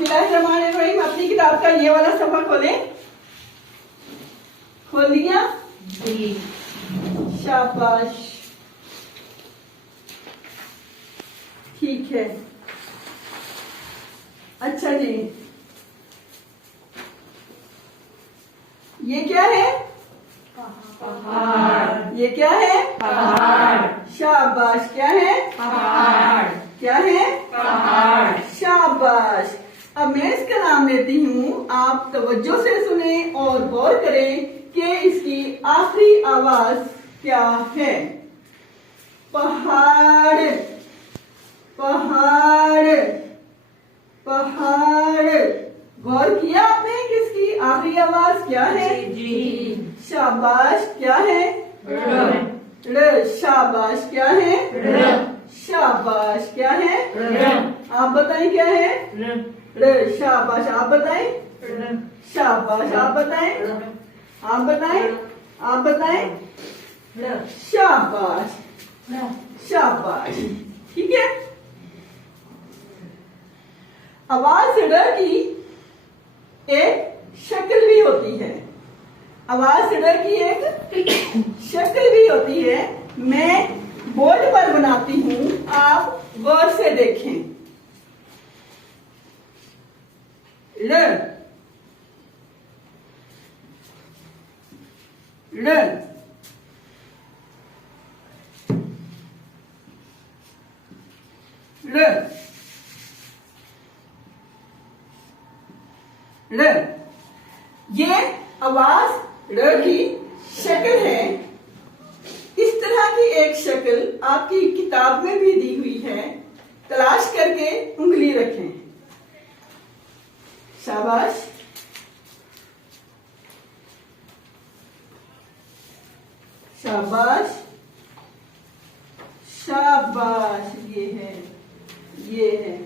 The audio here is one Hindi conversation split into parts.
बिस्मिल्लाहिर्रहमानिर्रहीम। अपनी किताब का ये वाला सफा खोलें। खोल दिया जी, शाबाश, ठीक है। अच्छा जी, ये क्या है? पहाड़। ये क्या है? पहाड़। शाबाश, क्या है? पहाड़। क्या है? पहाड़। शाबाश। अब मैं इसका नाम लेती हूँ, आप तवज्जो से सुने और गौर करें कि इसकी आखिरी आवाज क्या है। पहाड़, पहाड़, पहाड़। गौर किया आपने कि इसकी आखिरी आवाज क्या है? जी। शाबाश, क्या है? र। शाबाश, क्या है? र। शाबाश, क्या है? र। आप बताएं क्या है? र। शाबाश, आप बताएं? शाबाश, आप बताएं? आप बताएं? आप बताएं? शाबाश, शाबाश, ठीक है। आवाज ड़ की एक शक्ल भी होती है। आवाज ड़ की एक शक्ल भी होती है। मैं बोर्ड पर बनाती हूं, आप गौर से देखें। ड़, ड़, ड़, ड़। ये आवाज ड़ की शक्ल है। इस तरह की एक शक्ल आपकी किताब में भी दी हुई है। तलाश करके उंगली रखें। शाबाश, शाबाश, शाबाश। ये है, ये है,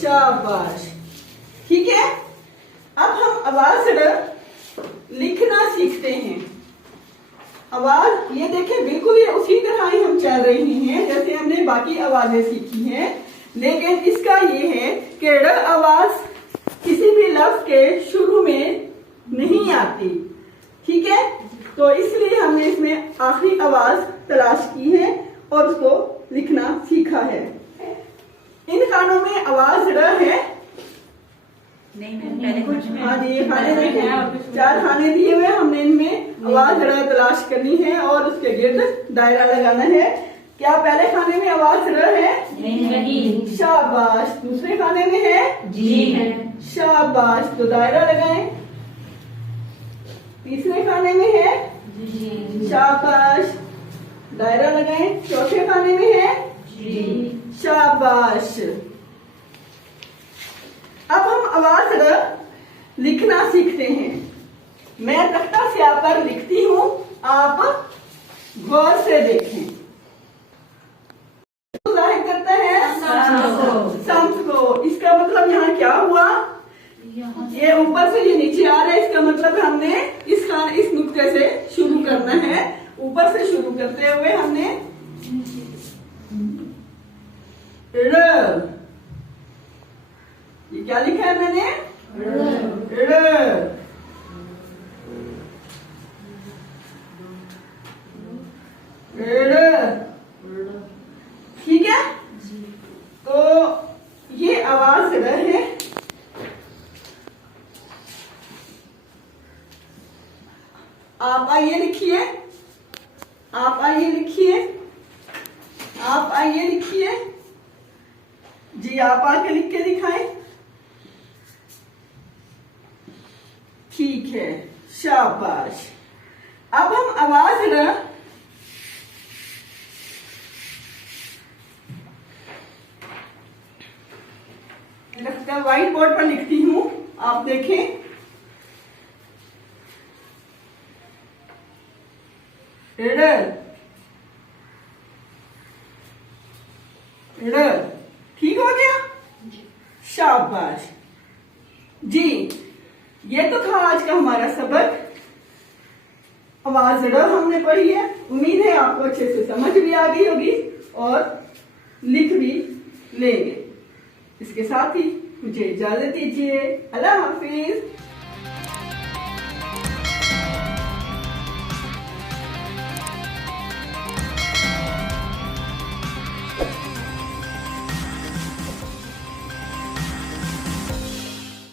शाबाश, ठीक है। अब हम आवाज ड़ लिखना सीखते हैं। आवाज ये देखें, बिल्कुल ये उसी तरह ही हम चल रही हैं जैसे हमने बाकी आवाजें सीखी हैं, लेकिन इसका ये है कि ड़ आवाज किसी भी लफ्ज के शुरू में नहीं आती, ठीक है। तो इसलिए हमने इसमें आखिरी आवाज तलाश की है और उसको लिखना सीखा है। इन खानों में आवाज ड़ है नहीं, पहले कुछ हाँ जी, खाने में 4 खाने दिए हुए, हमने इनमें आवाज ड़ तलाश करनी है और उसके गिर्द दायरा लगाना है। क्या पहले खाने में आवाज ड़ है? नहीं। शाबाश। दूसरे खाने में है? जी है। शाबाश, तो दायरा लगाएं। तीसरे खाने में है? जी। शाबाश, दायरा लगाएं। चौथे खाने में है? जी। शाबाश। अब हम आवाज ड़ लिखना सीखते हैं। मैं तख्ता स्याह पर लिखती हूँ, आप गौर से देखें। जाहिर करता है समझ को। इसका मतलब यहाँ क्या हुआ? ये ऊपर से ये नीचे आ रहा है, इसका मतलब हमने इस नुक्ते से शुरू करना है। ऊपर से शुरू करते हुए हमने ड़, ये क्या लिखा है मैंने? ड़। ठीक है, तो ये आवाज ड़ है। आप आइए लिखिए, आप आइए लिखिए, आप आइए लिखिए जी। आप आके लिख के दिखाएं। ठीक है, शाबाश। अब हम आवाज ड़ व्हाइट बोर्ड पर लिखती हूं, आप देखें। ड़, ड़, ठीक हो गया? शाबाश जी। ये तो था आज का हमारा सबक। आवाज ड़ हमने पढ़ी है। उम्मीद है आपको अच्छे से समझ भी आ गई होगी और लिख भी लेंगे। इसके साथ ही मुझे इजाजत दीजिए। अल्लाह हाफिज।